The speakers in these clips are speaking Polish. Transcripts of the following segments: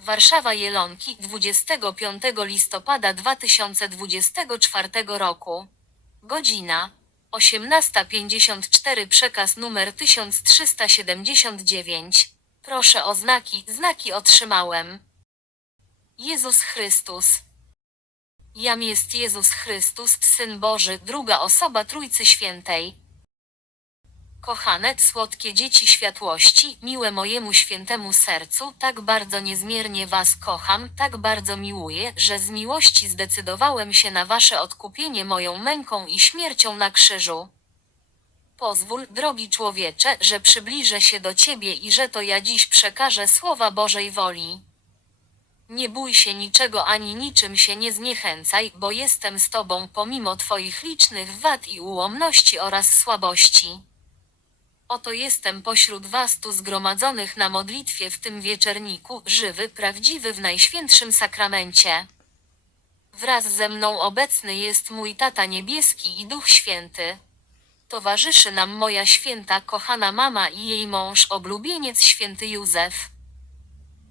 Warszawa Jelonki 25 listopada 2024 roku. Godzina 18.54 Przekaz numer 1379. Proszę o znaki, znaki otrzymałem. Jezus Chrystus. Jam jest Jezus Chrystus, Syn Boży, druga osoba Trójcy Świętej. Kochane, słodkie dzieci światłości, miłe mojemu świętemu sercu, tak bardzo niezmiernie Was kocham, tak bardzo miłuję, że z miłości zdecydowałem się na Wasze odkupienie moją męką i śmiercią na krzyżu. Pozwól, drogi człowiecze, że przybliżę się do Ciebie i że to ja dziś przekażę słowa Bożej woli. Nie bój się niczego ani niczym się nie zniechęcaj, bo jestem z Tobą pomimo Twoich licznych wad i ułomności oraz słabości. Oto jestem pośród was tu zgromadzonych na modlitwie w tym wieczerniku, żywy, prawdziwy w Najświętszym Sakramencie. Wraz ze mną obecny jest mój Tata Niebieski i Duch Święty. Towarzyszy nam moja święta, kochana mama i jej mąż, oblubieniec święty Józef.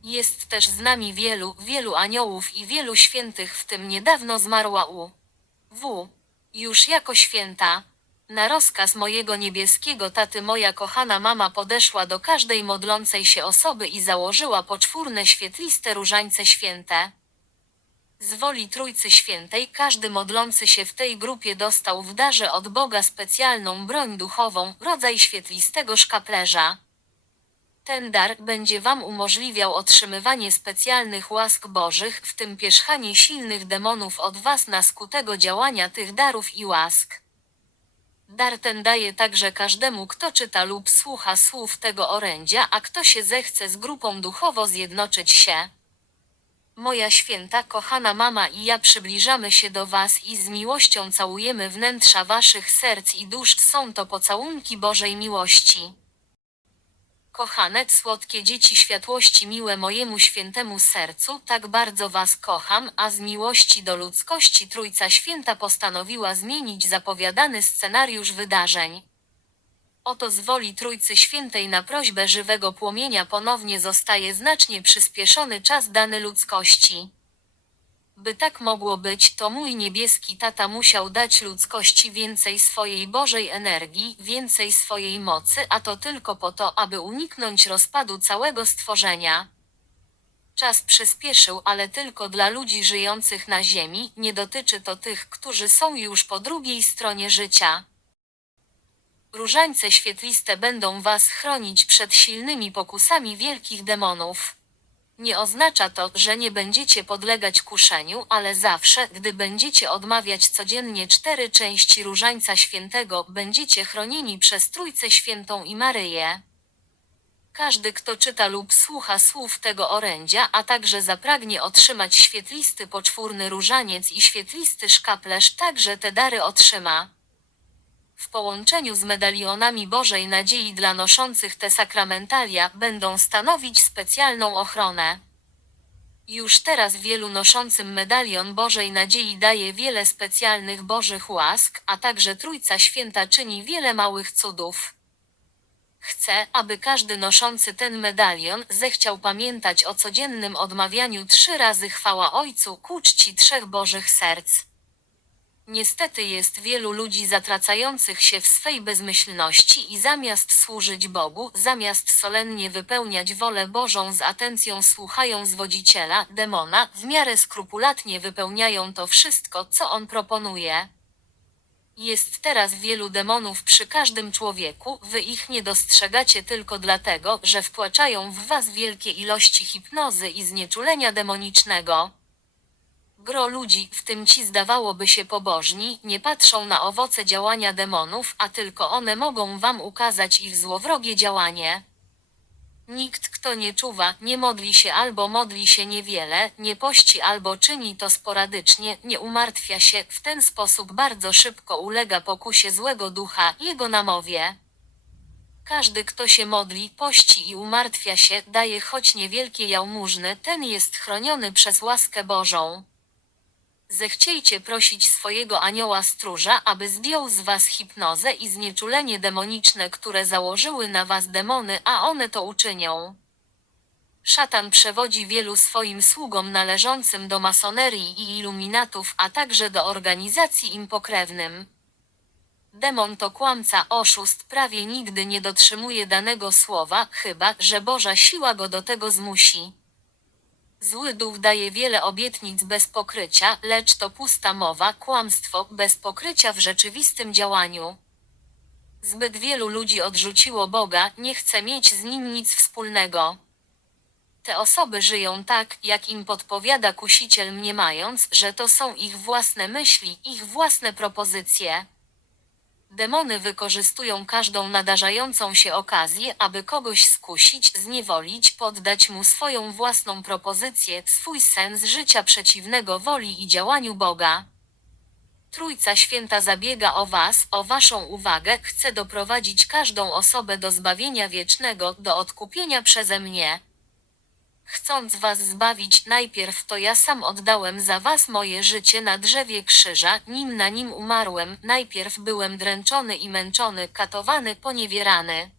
Jest też z nami wielu, wielu aniołów i wielu świętych, w tym niedawno zmarła U. W. Już jako święta. Na rozkaz mojego niebieskiego taty moja kochana mama podeszła do każdej modlącej się osoby i założyła poczwórne świetliste różańce święte. Z woli Trójcy Świętej każdy modlący się w tej grupie dostał w darze od Boga specjalną broń duchową, rodzaj świetlistego szkaplerza. Ten dar będzie Wam umożliwiał otrzymywanie specjalnych łask Bożych, w tym pierzchanie silnych demonów od Was na skutego działania tych darów i łask. Dar ten daje także każdemu, kto czyta lub słucha słów tego orędzia, a kto się zechce z grupą duchowo zjednoczyć się. Moja święta, kochana mama i ja przybliżamy się do Was i z miłością całujemy wnętrza Waszych serc i dusz. Są to pocałunki Bożej miłości. Kochane, słodkie dzieci światłości, miłe mojemu świętemu sercu, tak bardzo Was kocham, a z miłości do ludzkości Trójca Święta postanowiła zmienić zapowiadany scenariusz wydarzeń. Oto z woli Trójcy Świętej na prośbę żywego płomienia ponownie zostaje znacznie przyspieszony czas dany ludzkości. By tak mogło być, to mój niebieski tata musiał dać ludzkości więcej swojej Bożej energii, więcej swojej mocy, a to tylko po to, aby uniknąć rozpadu całego stworzenia. Czas przyspieszył, ale tylko dla ludzi żyjących na Ziemi, nie dotyczy to tych, którzy są już po drugiej stronie życia. Różańce świetliste będą was chronić przed silnymi pokusami wielkich demonów. Nie oznacza to, że nie będziecie podlegać kuszeniu, ale zawsze, gdy będziecie odmawiać codziennie cztery części Różańca Świętego, będziecie chronieni przez Trójcę Świętą i Maryję. Każdy, kto czyta lub słucha słów tego orędzia, a także zapragnie otrzymać świetlisty poczwórny różaniec i świetlisty szkaplerz, także te dary otrzyma. W połączeniu z medalionami Bożej Nadziei dla noszących te sakramentalia będą stanowić specjalną ochronę. Już teraz wielu noszącym medalion Bożej Nadziei daje wiele specjalnych Bożych łask, a także Trójca Święta czyni wiele małych cudów. Chcę, aby każdy noszący ten medalion zechciał pamiętać o codziennym odmawianiu trzy razy chwała Ojcu ku czci trzech Bożych serc. Niestety jest wielu ludzi zatracających się w swej bezmyślności i zamiast służyć Bogu, zamiast solennie wypełniać wolę Bożą z atencją słuchają zwodziciela, demona, w miarę skrupulatnie wypełniają to wszystko, co on proponuje. Jest teraz wielu demonów przy każdym człowieku, wy ich nie dostrzegacie tylko dlatego, że wtłaczają w was wielkie ilości hipnozy i znieczulenia demonicznego. Gro ludzi, w tym ci zdawałoby się pobożni, nie patrzą na owoce działania demonów, a tylko one mogą wam ukazać ich złowrogie działanie. Nikt, kto nie czuwa, nie modli się albo modli się niewiele, nie pości albo czyni to sporadycznie, nie umartwia się, w ten sposób bardzo szybko ulega pokusie złego ducha, jego namowie. Każdy, kto się modli, pości i umartwia się, daje choć niewielkie jałmużny, ten jest chroniony przez łaskę Bożą. Zechciejcie prosić swojego anioła stróża, aby zdjął z was hipnozę i znieczulenie demoniczne, które założyły na was demony, a one to uczynią. Szatan przewodzi wielu swoim sługom należącym do masonerii i iluminatów, a także do organizacji im pokrewnym. Demon to kłamca, oszust, prawie nigdy nie dotrzymuje danego słowa, chyba że Boża siła go do tego zmusi. Zły duch daje wiele obietnic bez pokrycia, lecz to pusta mowa, kłamstwo bez pokrycia w rzeczywistym działaniu. Zbyt wielu ludzi odrzuciło Boga, nie chce mieć z nim nic wspólnego. Te osoby żyją tak, jak im podpowiada kusiciel, mniemając, że to są ich własne myśli, ich własne propozycje. Demony wykorzystują każdą nadarzającą się okazję, aby kogoś skusić, zniewolić, poddać mu swoją własną propozycję, swój sens życia przeciwnego woli i działaniu Boga. Trójca Święta zabiega o Was, o Waszą uwagę, chce doprowadzić każdą osobę do zbawienia wiecznego, do odkupienia przeze mnie. Chcąc was zbawić, najpierw to ja sam oddałem za was moje życie na drzewie krzyża, nim na nim umarłem, najpierw byłem dręczony i męczony, katowany, poniewierany.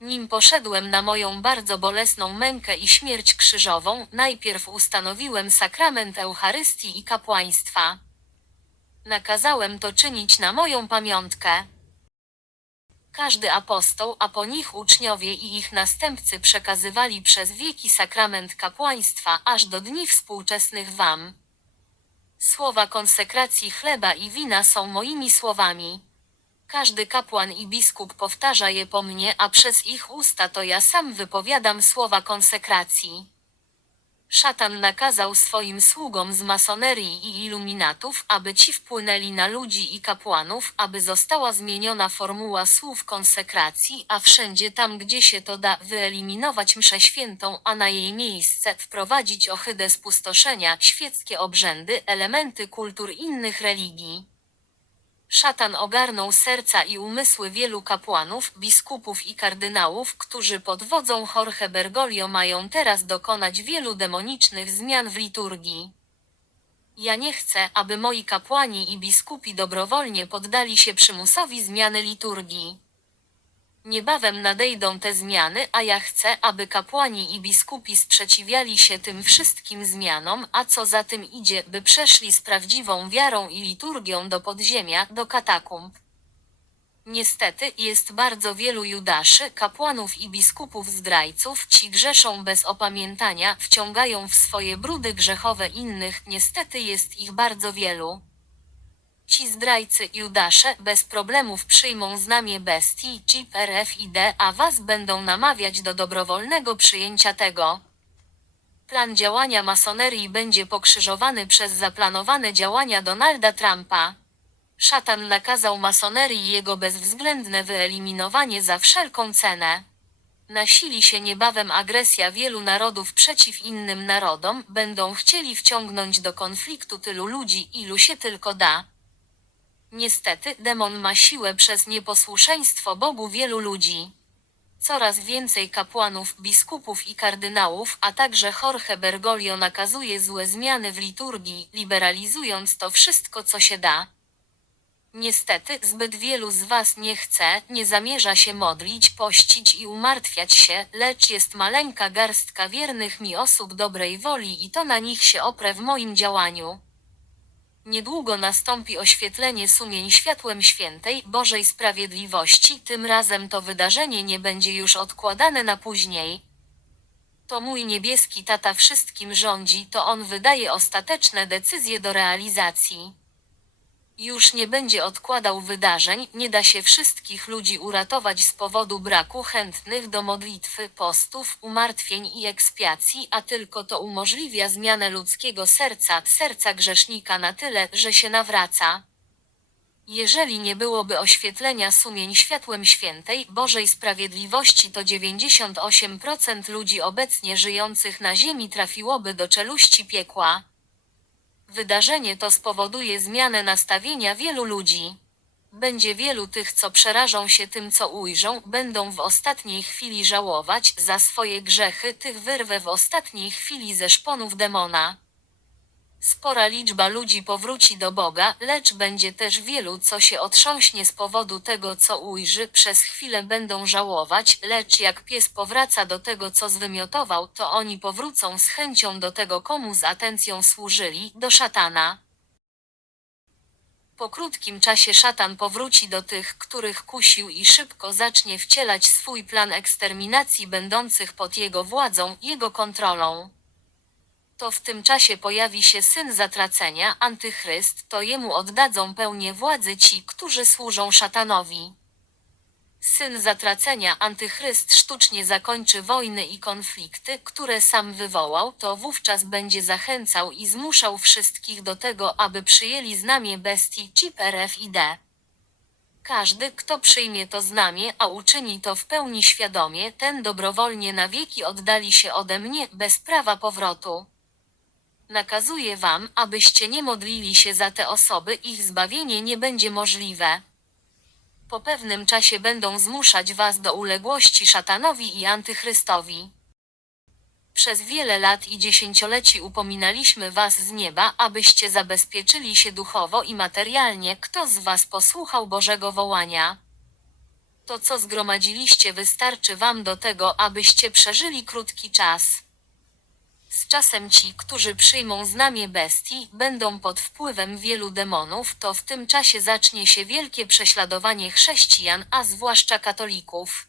Nim poszedłem na moją bardzo bolesną mękę i śmierć krzyżową, najpierw ustanowiłem sakrament Eucharystii i kapłaństwa. Nakazałem to czynić na moją pamiątkę. Każdy apostoł, a po nich uczniowie i ich następcy przekazywali przez wieki sakrament kapłaństwa, aż do dni współczesnych wam. Słowa konsekracji chleba i wina są moimi słowami. Każdy kapłan i biskup powtarza je po mnie, a przez ich usta to ja sam wypowiadam słowa konsekracji. Szatan nakazał swoim sługom z masonerii i iluminatów, aby ci wpłynęli na ludzi i kapłanów, aby została zmieniona formuła słów konsekracji, a wszędzie tam, gdzie się to da, wyeliminować mszę świętą, a na jej miejsce wprowadzić ohydę spustoszenia, świeckie obrzędy, elementy kultur innych religii. Szatan ogarnął serca i umysły wielu kapłanów, biskupów i kardynałów, którzy pod wodzą Jorge Bergoglio mają teraz dokonać wielu demonicznych zmian w liturgii. Ja nie chcę, aby moi kapłani i biskupi dobrowolnie poddali się przymusowi zmiany liturgii. Niebawem nadejdą te zmiany, a ja chcę, aby kapłani i biskupi sprzeciwiali się tym wszystkim zmianom, a co za tym idzie, by przeszli z prawdziwą wiarą i liturgią do podziemia, do katakumb. Niestety, jest bardzo wielu judaszy, kapłanów i biskupów zdrajców, ci grzeszą bez opamiętania, wciągają w swoje brudy grzechowe innych, niestety jest ich bardzo wielu. Ci zdrajcy Judasze bez problemów przyjmą znamie bestii, chip RFID, a was będą namawiać do dobrowolnego przyjęcia tego. Plan działania masonerii będzie pokrzyżowany przez zaplanowane działania Donalda Trumpa. Szatan nakazał masonerii jego bezwzględne wyeliminowanie za wszelką cenę. Nasili się niebawem agresja wielu narodów przeciw innym narodom, będą chcieli wciągnąć do konfliktu tylu ludzi, ilu się tylko da. Niestety, demon ma siłę przez nieposłuszeństwo Bogu wielu ludzi. Coraz więcej kapłanów, biskupów i kardynałów, a także Jorge Bergoglio nakazuje złe zmiany w liturgii, liberalizując to wszystko co się da. Niestety, zbyt wielu z was nie chce, nie zamierza się modlić, pościć i umartwiać się, lecz jest maleńka garstka wiernych mi osób dobrej woli i to na nich się oprę w moim działaniu. Niedługo nastąpi oświetlenie sumień światłem świętej, Bożej Sprawiedliwości, tym razem to wydarzenie nie będzie już odkładane na później. To mój niebieski tata wszystkim rządzi, to on wydaje ostateczne decyzje do realizacji. Już nie będzie odkładał wydarzeń, nie da się wszystkich ludzi uratować z powodu braku chętnych do modlitwy, postów, umartwień i ekspiacji, a tylko to umożliwia zmianę ludzkiego serca, serca grzesznika na tyle, że się nawraca. Jeżeli nie byłoby oświetlenia sumień światłem świętej, Bożej Sprawiedliwości, to 98% ludzi obecnie żyjących na ziemi trafiłoby do czeluści piekła. Wydarzenie to spowoduje zmianę nastawienia wielu ludzi. Będzie wielu tych, co przerażą się tym, co ujrzą, będą w ostatniej chwili żałować za swoje grzechy, tych wyrwę w ostatniej chwili ze szponów demona. Spora liczba ludzi powróci do Boga, lecz będzie też wielu, co się otrząśnie z powodu tego, co ujrzy, przez chwilę będą żałować, lecz jak pies powraca do tego, co zwymiotował, to oni powrócą z chęcią do tego, komu z atencją służyli, do szatana. Po krótkim czasie szatan powróci do tych, których kusił i szybko zacznie wcielać swój plan eksterminacji będących pod jego władzą, jego kontrolą. To w tym czasie pojawi się syn zatracenia, antychryst, to jemu oddadzą pełnię władzy ci, którzy służą szatanowi. Syn zatracenia, antychryst sztucznie zakończy wojny i konflikty, które sam wywołał, to wówczas będzie zachęcał i zmuszał wszystkich do tego, aby przyjęli znamię bestii chip. Każdy, kto przyjmie to znamię, a uczyni to w pełni świadomie, ten dobrowolnie na wieki oddali się ode mnie, bez prawa powrotu. Nakazuję wam, abyście nie modlili się za te osoby, ich zbawienie nie będzie możliwe. Po pewnym czasie będą zmuszać was do uległości szatanowi i antychrystowi. Przez wiele lat i dziesięcioleci upominaliśmy was z nieba, abyście zabezpieczyli się duchowo i materialnie, kto z was posłuchał Bożego wołania. To co zgromadziliście wystarczy wam do tego, abyście przeżyli krótki czas. Z czasem ci, którzy przyjmą znamię bestii, będą pod wpływem wielu demonów, to w tym czasie zacznie się wielkie prześladowanie chrześcijan, a zwłaszcza katolików.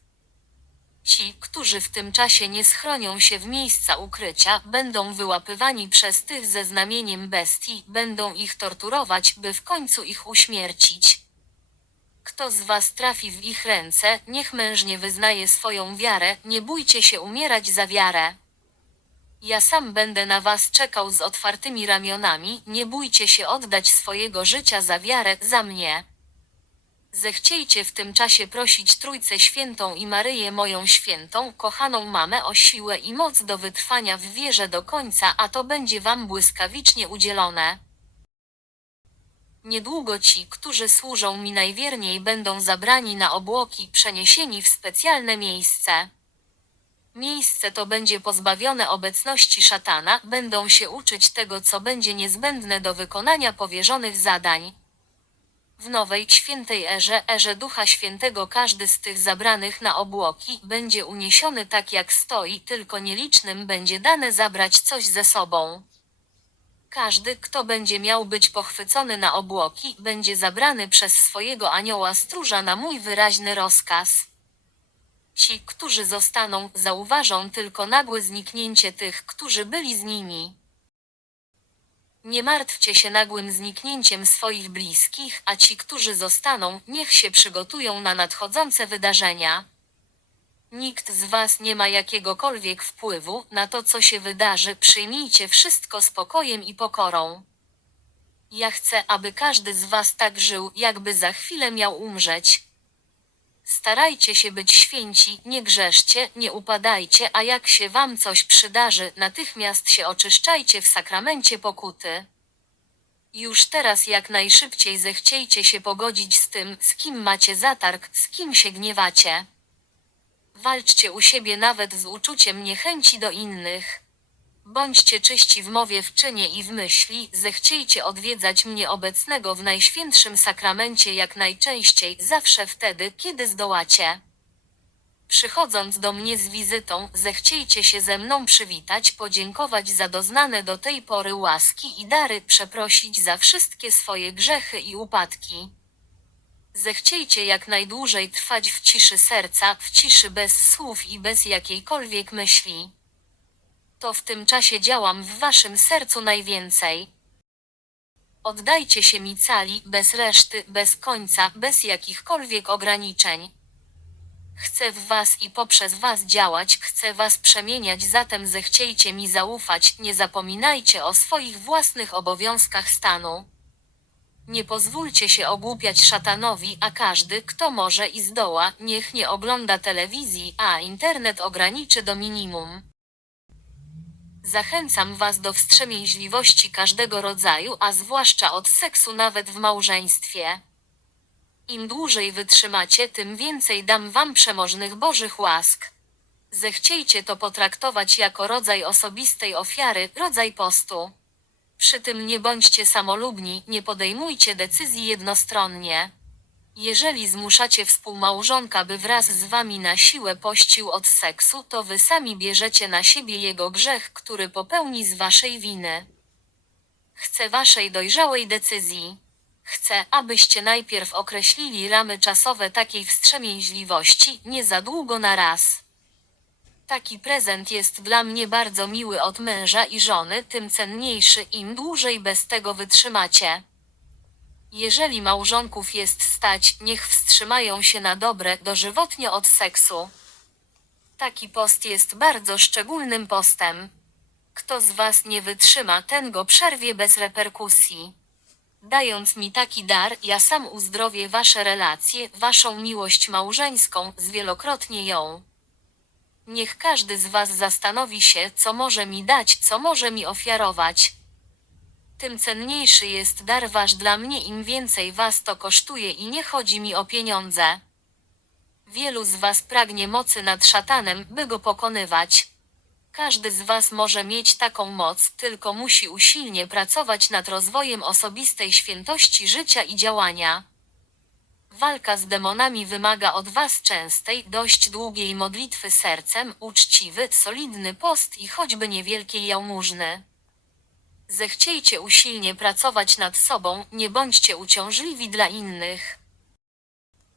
Ci, którzy w tym czasie nie schronią się w miejsca ukrycia, będą wyłapywani przez tych ze znamieniem bestii, będą ich torturować, by w końcu ich uśmiercić. Kto z was trafi w ich ręce, niech mężnie wyznaje swoją wiarę, nie bójcie się umierać za wiarę. Ja sam będę na was czekał z otwartymi ramionami, nie bójcie się oddać swojego życia za wiarę, za mnie. Zechciejcie w tym czasie prosić Trójcę Świętą i Maryję moją świętą, kochaną mamę o siłę i moc do wytrwania w wierze do końca, a to będzie wam błyskawicznie udzielone. Niedługo ci, którzy służą mi najwierniej będą zabrani na obłoki, przeniesieni w specjalne miejsce. Miejsce to będzie pozbawione obecności szatana, będą się uczyć tego, co będzie niezbędne do wykonania powierzonych zadań. W nowej, świętej erze, erze Ducha Świętego każdy z tych zabranych na obłoki będzie uniesiony tak jak stoi, tylko nielicznym będzie dane zabrać coś ze sobą. Każdy, kto będzie miał być pochwycony na obłoki, będzie zabrany przez swojego anioła stróża na mój wyraźny rozkaz. Ci, którzy zostaną, zauważą tylko nagłe zniknięcie tych, którzy byli z nimi. Nie martwcie się nagłym zniknięciem swoich bliskich, a ci, którzy zostaną, niech się przygotują na nadchodzące wydarzenia. Nikt z was nie ma jakiegokolwiek wpływu na to, co się wydarzy, przyjmijcie wszystko spokojem i pokorą. Ja chcę, aby każdy z was tak żył, jakby za chwilę miał umrzeć. Starajcie się być święci, nie grzeszcie, nie upadajcie, a jak się wam coś przydarzy, natychmiast się oczyszczajcie w sakramencie pokuty. Już teraz jak najszybciej zechciejcie się pogodzić z tym, z kim macie zatarg, z kim się gniewacie. Walczcie u siebie nawet z uczuciem niechęci do innych. Bądźcie czyści w mowie, w czynie i w myśli, zechciejcie odwiedzać mnie obecnego w najświętszym sakramencie jak najczęściej, zawsze wtedy, kiedy zdołacie. Przychodząc do mnie z wizytą, zechciejcie się ze mną przywitać, podziękować za doznane do tej pory łaski i dary, przeprosić za wszystkie swoje grzechy i upadki. Zechciejcie jak najdłużej trwać w ciszy serca, w ciszy bez słów i bez jakiejkolwiek myśli to w tym czasie działam w waszym sercu najwięcej. Oddajcie się mi cali, bez reszty, bez końca, bez jakichkolwiek ograniczeń. Chcę w was i poprzez was działać, chcę was przemieniać, zatem zechciejcie mi zaufać, nie zapominajcie o swoich własnych obowiązkach stanu. Nie pozwólcie się ogłupiać szatanowi, a każdy, kto może i zdoła, niech nie ogląda telewizji, a internet ograniczy do minimum. Zachęcam Was do wstrzemięźliwości każdego rodzaju, a zwłaszcza od seksu nawet w małżeństwie. Im dłużej wytrzymacie, tym więcej dam Wam przemożnych Bożych łask. Zechciejcie to potraktować jako rodzaj osobistej ofiary, rodzaj postu. Przy tym nie bądźcie samolubni, nie podejmujcie decyzji jednostronnie. Jeżeli zmuszacie współmałżonka, by wraz z wami na siłę pościł od seksu, to wy sami bierzecie na siebie jego grzech, który popełni z waszej winy. Chcę waszej dojrzałej decyzji. Chcę, abyście najpierw określili ramy czasowe takiej wstrzemięźliwości, nie za długo na raz. Taki prezent jest dla mnie bardzo miły od męża i żony, tym cenniejszy im dłużej bez tego wytrzymacie. Jeżeli małżonków jest stać, niech wstrzymają się na dobre, dożywotnio od seksu. Taki post jest bardzo szczególnym postem. Kto z was nie wytrzyma, ten go przerwie bez reperkusji. Dając mi taki dar, ja sam uzdrowię wasze relacje, waszą miłość małżeńską, zwielokrotnie ją. Niech każdy z was zastanowi się, co może mi dać, co może mi ofiarować. Tym cenniejszy jest dar wasz dla mnie, im więcej was to kosztuje i nie chodzi mi o pieniądze. Wielu z was pragnie mocy nad szatanem, by go pokonywać. Każdy z was może mieć taką moc, tylko musi usilnie pracować nad rozwojem osobistej świętości życia i działania. Walka z demonami wymaga od was częstej, dość długiej modlitwy sercem, uczciwy, solidny post i choćby niewielkiej jałmużny. Zechciejcie usilnie pracować nad sobą, nie bądźcie uciążliwi dla innych.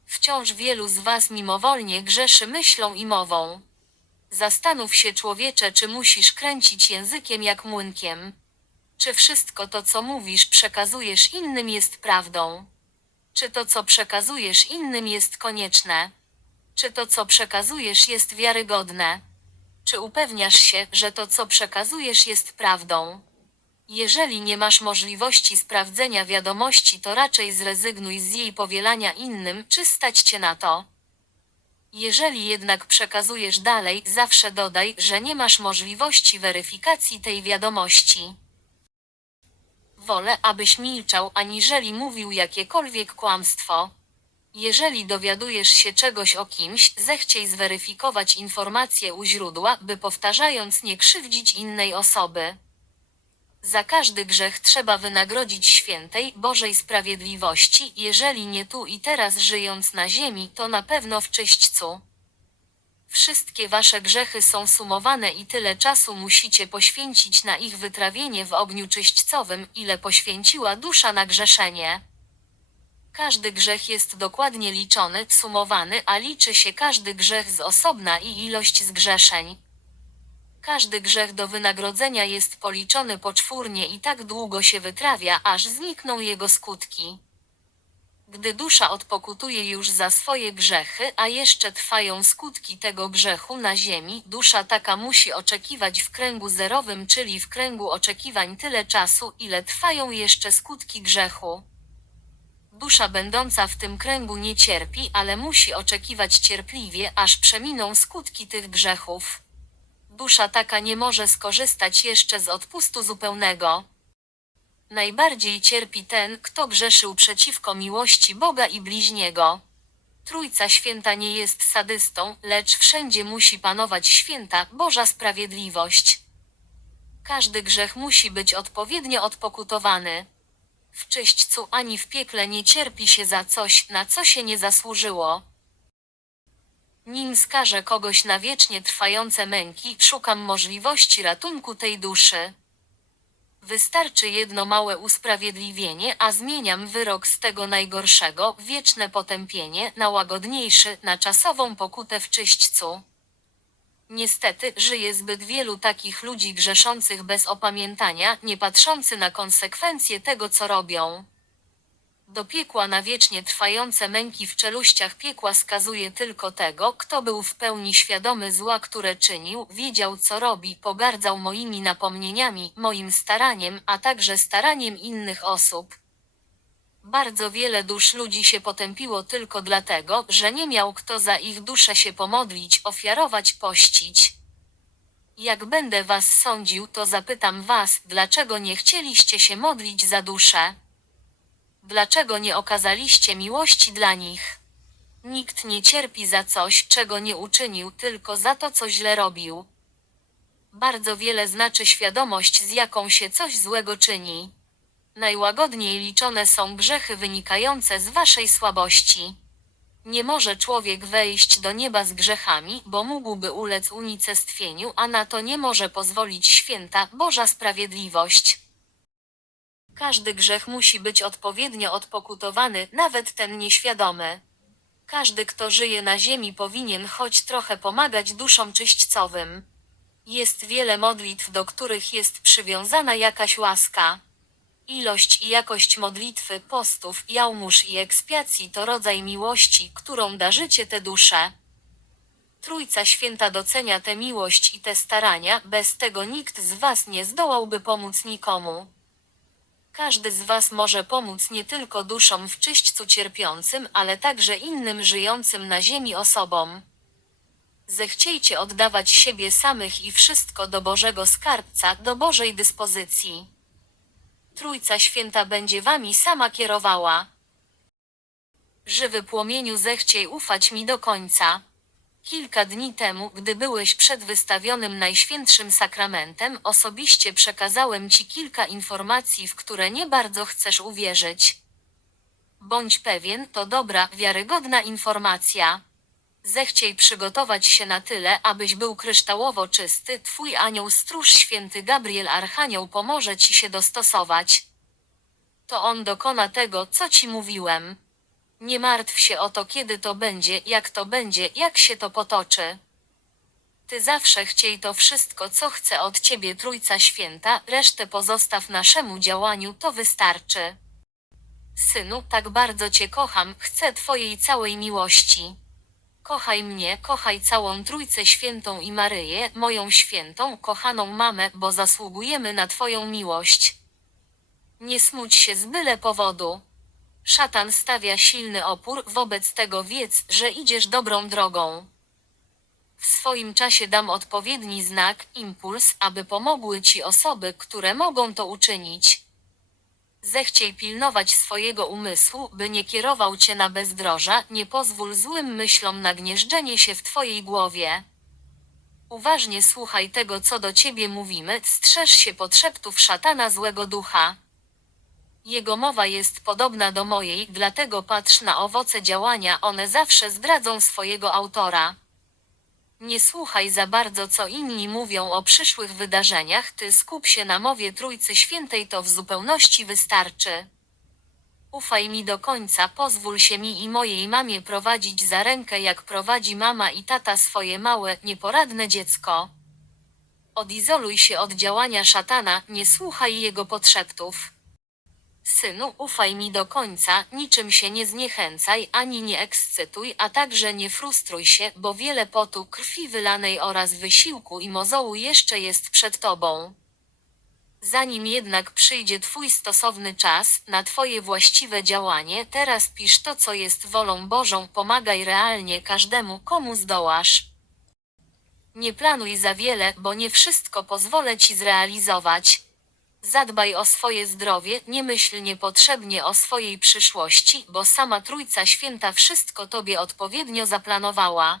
Wciąż wielu z was mimowolnie grzeszy myślą i mową. Zastanów się człowiecze, czy musisz kręcić językiem jak młynkiem. Czy wszystko to, co mówisz, przekazujesz innym jest prawdą? Czy to, co przekazujesz innym jest konieczne? Czy to, co przekazujesz jest wiarygodne? Czy upewniasz się, że to, co przekazujesz jest prawdą? Jeżeli nie masz możliwości sprawdzenia wiadomości, to raczej zrezygnuj z jej powielania innym, czy stać cię na to. Jeżeli jednak przekazujesz dalej, zawsze dodaj, że nie masz możliwości weryfikacji tej wiadomości. Wolę, abyś milczał, aniżeli mówił jakiekolwiek kłamstwo. Jeżeli dowiadujesz się czegoś o kimś, zechciej zweryfikować informacje u źródła, by powtarzając nie krzywdzić innej osoby. Za każdy grzech trzeba wynagrodzić świętej, Bożej sprawiedliwości, jeżeli nie tu i teraz żyjąc na ziemi, to na pewno w czyśćcu. Wszystkie wasze grzechy są sumowane i tyle czasu musicie poświęcić na ich wytrawienie w ogniu czyśćcowym, ile poświęciła dusza na grzeszenie. Każdy grzech jest dokładnie liczony, sumowany, a liczy się każdy grzech z osobna i ilość zgrzeszeń. Każdy grzech do wynagrodzenia jest policzony poczwórnie i tak długo się wytrawia, aż znikną jego skutki. Gdy dusza odpokutuje już za swoje grzechy, a jeszcze trwają skutki tego grzechu na ziemi, dusza taka musi oczekiwać w kręgu zerowym, czyli w kręgu oczekiwań tyle czasu, ile trwają jeszcze skutki grzechu. Dusza będąca w tym kręgu nie cierpi, ale musi oczekiwać cierpliwie, aż przeminą skutki tych grzechów. Dusza taka nie może skorzystać jeszcze z odpustu zupełnego. Najbardziej cierpi ten, kto grzeszył przeciwko miłości Boga i bliźniego. Trójca Święta nie jest sadystą, lecz wszędzie musi panować święta, Boża sprawiedliwość. Każdy grzech musi być odpowiednio odpokutowany. W czyśćcu ani w piekle nie cierpi się za coś, na co się nie zasłużyło. Nim skażę kogoś na wiecznie trwające męki, szukam możliwości ratunku tej duszy. Wystarczy jedno małe usprawiedliwienie, a zmieniam wyrok z tego najgorszego, wieczne potępienie, na łagodniejszy, na czasową pokutę w czyśćcu. Niestety, żyje zbyt wielu takich ludzi grzeszących bez opamiętania, nie patrzący na konsekwencje tego, co robią. Do piekła na wiecznie trwające męki w czeluściach piekła skazuje tylko tego, kto był w pełni świadomy zła, które czynił, wiedział co robi, pogardzał moimi napomnieniami, moim staraniem, a także staraniem innych osób. Bardzo wiele dusz ludzi się potępiło tylko dlatego, że nie miał kto za ich duszę się pomodlić, ofiarować, pościć. Jak będę was sądził, to zapytam was, dlaczego nie chcieliście się modlić za duszę? Dlaczego nie okazaliście miłości dla nich? Nikt nie cierpi za coś, czego nie uczynił, tylko za to, co źle robił. Bardzo wiele znaczy świadomość, z jaką się coś złego czyni. Najłagodniej liczone są grzechy wynikające z waszej słabości. Nie może człowiek wejść do nieba z grzechami, bo mógłby ulec unicestwieniu, a na to nie może pozwolić święta Boża sprawiedliwość. Każdy grzech musi być odpowiednio odpokutowany, nawet ten nieświadomy. Każdy, kto żyje na ziemi, powinien choć trochę pomagać duszom czyśćcowym. Jest wiele modlitw, do których jest przywiązana jakaś łaska. Ilość i jakość modlitwy, postów, jałmuż i ekspiacji to rodzaj miłości, którą darzycie te dusze. Trójca Święta docenia tę miłość i te starania, bez tego nikt z Was nie zdołałby pomóc nikomu. Każdy z Was może pomóc nie tylko duszom w czyśćcu cierpiącym, ale także innym żyjącym na ziemi osobom. Zechciejcie oddawać siebie samych i wszystko do Bożego skarbca, do Bożej dyspozycji. Trójca Święta będzie Wami sama kierowała. Żywy płomieniu zechciej ufać mi do końca. Kilka dni temu, gdy byłeś przed wystawionym Najświętszym Sakramentem, osobiście przekazałem Ci kilka informacji, w które nie bardzo chcesz uwierzyć. Bądź pewien, to dobra, wiarygodna informacja. Zechciej przygotować się na tyle, abyś był kryształowo czysty, Twój anioł stróż święty Gabriel Archanioł pomoże Ci się dostosować. To on dokona tego, co Ci mówiłem. Nie martw się o to, kiedy to będzie, jak to będzie, jak się to potoczy. Ty zawsze chciej to wszystko, co chce od ciebie Trójca Święta, resztę pozostaw naszemu działaniu, to wystarczy. Synu, tak bardzo Cię kocham, chcę Twojej całej miłości. Kochaj mnie, kochaj całą Trójcę Świętą i Maryję, moją świętą, kochaną mamę, bo zasługujemy na Twoją miłość. Nie smuć się z byle powodu. Szatan stawia silny opór, wobec tego wiedz, że idziesz dobrą drogą. W swoim czasie dam odpowiedni znak, impuls, aby pomogły ci osoby, które mogą to uczynić. Zechciej pilnować swojego umysłu, by nie kierował cię na bezdroża, nie pozwól złym myślom na gnieżdżenie się w twojej głowie. Uważnie słuchaj tego, co do ciebie mówimy, strzeż się podszeptów szatana złego ducha. Jego mowa jest podobna do mojej, dlatego patrz na owoce działania, one zawsze zdradzą swojego autora. Nie słuchaj za bardzo, co inni mówią o przyszłych wydarzeniach, ty skup się na mowie Trójcy Świętej, to w zupełności wystarczy. Ufaj mi do końca, pozwól się mi i mojej mamie prowadzić za rękę, jak prowadzi mama i tata swoje małe, nieporadne dziecko. Odizoluj się od działania szatana, nie słuchaj jego podszeptów. Synu, ufaj mi do końca, niczym się nie zniechęcaj, ani nie ekscytuj, a także nie frustruj się, bo wiele potu, krwi wylanej oraz wysiłku i mozołu jeszcze jest przed tobą. Zanim jednak przyjdzie Twój stosowny czas na Twoje właściwe działanie, teraz pisz to, co jest wolą Bożą, pomagaj realnie każdemu, komu zdołasz. Nie planuj za wiele, bo nie wszystko pozwolę Ci zrealizować. Zadbaj o swoje zdrowie, nie myśl niepotrzebnie o swojej przyszłości, bo sama Trójca Święta wszystko Tobie odpowiednio zaplanowała.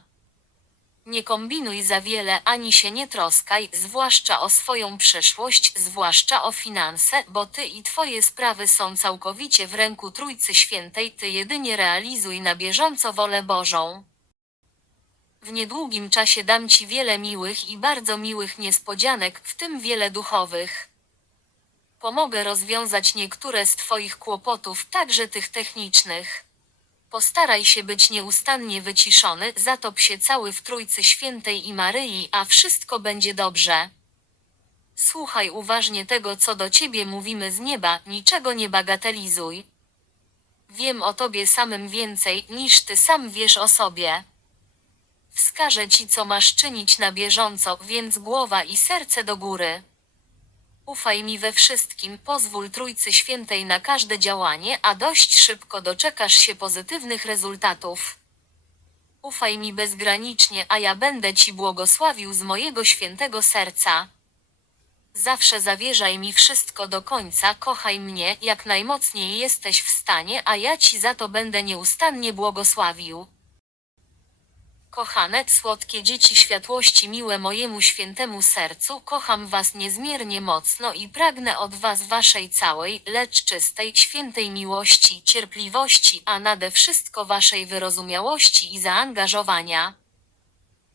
Nie kombinuj za wiele ani się nie troskaj, zwłaszcza o swoją przyszłość, zwłaszcza o finanse, bo Ty i Twoje sprawy są całkowicie w ręku Trójcy Świętej, Ty jedynie realizuj na bieżąco wolę Bożą. W niedługim czasie dam Ci wiele miłych i bardzo miłych niespodzianek, w tym wiele duchowych. Pomogę rozwiązać niektóre z Twoich kłopotów, także tych technicznych. Postaraj się być nieustannie wyciszony, zatop się cały w Trójcy Świętej i Maryi, a wszystko będzie dobrze. Słuchaj uważnie tego, co do Ciebie mówimy z nieba, niczego nie bagatelizuj. Wiem o Tobie samym więcej, niż Ty sam wiesz o sobie. Wskażę Ci, co masz czynić na bieżąco, więc głowa i serce do góry. Ufaj mi we wszystkim, pozwól Trójcy Świętej na każde działanie, a dość szybko doczekasz się pozytywnych rezultatów. Ufaj mi bezgranicznie, a ja będę Ci błogosławił z mojego świętego serca. Zawsze zawierzaj mi wszystko do końca, kochaj mnie, jak najmocniej jesteś w stanie, a ja Ci za to będę nieustannie błogosławił. Kochane, słodkie dzieci światłości miłe mojemu świętemu sercu, kocham was niezmiernie mocno i pragnę od was waszej całej, lecz czystej, świętej miłości, cierpliwości, a nade wszystko waszej wyrozumiałości i zaangażowania.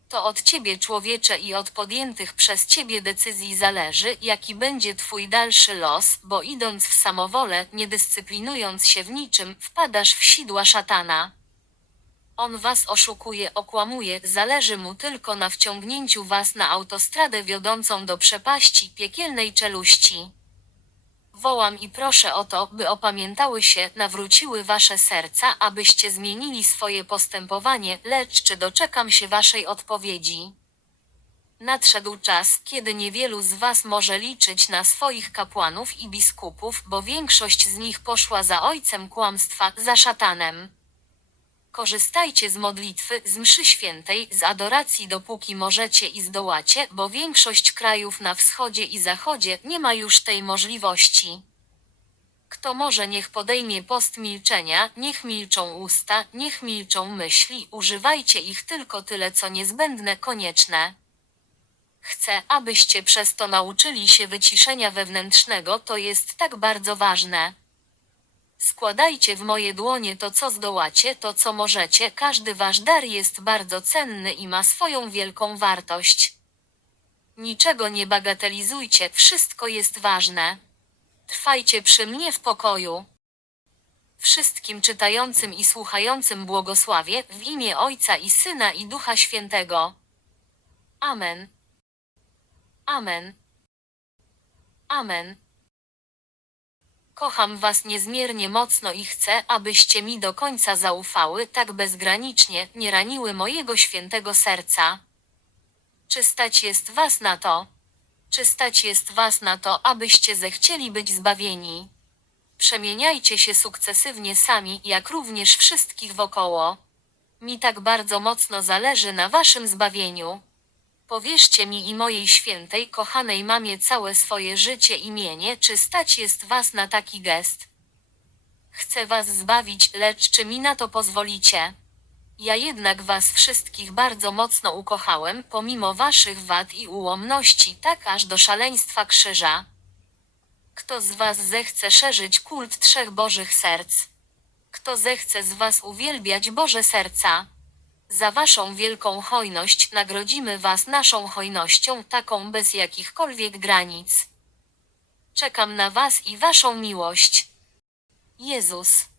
To od ciebie człowiecze i od podjętych przez ciebie decyzji zależy, jaki będzie twój dalszy los, bo idąc w samowolę, nie dyscyplinując się w niczym, wpadasz w sidła szatana. On was oszukuje, okłamuje, zależy mu tylko na wciągnięciu was na autostradę wiodącą do przepaści piekielnej czeluści. Wołam i proszę o to, by opamiętały się, nawróciły wasze serca, abyście zmienili swoje postępowanie, lecz czy doczekam się waszej odpowiedzi? Nadszedł czas, kiedy niewielu z was może liczyć na swoich kapłanów i biskupów, bo większość z nich poszła za ojcem kłamstwa, za szatanem. Korzystajcie z modlitwy, z mszy świętej, z adoracji dopóki możecie i zdołacie, bo większość krajów na wschodzie i zachodzie nie ma już tej możliwości. Kto może niech podejmie post milczenia, niech milczą usta, niech milczą myśli, używajcie ich tylko tyle co niezbędne, konieczne. Chcę, abyście przez to nauczyli się wyciszenia wewnętrznego, to jest tak bardzo ważne. Składajcie w moje dłonie to, co zdołacie, to, co możecie. Każdy wasz dar jest bardzo cenny i ma swoją wielką wartość. Niczego nie bagatelizujcie, wszystko jest ważne. Trwajcie przy mnie w pokoju. Wszystkim czytającym i słuchającym błogosławię w imię Ojca i Syna i Ducha Świętego. Amen. Amen. Amen. Kocham was niezmiernie mocno i chcę, abyście mi do końca zaufały tak bezgranicznie, nie raniły mojego świętego serca. Czy stać jest was na to? Czy stać jest was na to, abyście zechcieli być zbawieni? Przemieniajcie się sukcesywnie sami, jak również wszystkich wokoło. Mi tak bardzo mocno zależy na waszym zbawieniu. Powierzcie mi i mojej świętej, kochanej mamie całe swoje życie i mienie, czy stać jest was na taki gest. Chcę was zbawić, lecz czy mi na to pozwolicie? Ja jednak was wszystkich bardzo mocno ukochałem, pomimo waszych wad i ułomności, tak aż do szaleństwa krzyża. Kto z was zechce szerzyć kult trzech Bożych serc? Kto zechce z was uwielbiać Boże serca? Za waszą wielką hojność nagrodzimy was naszą hojnością, taką bez jakichkolwiek granic. Czekam na was i waszą miłość. Jezus.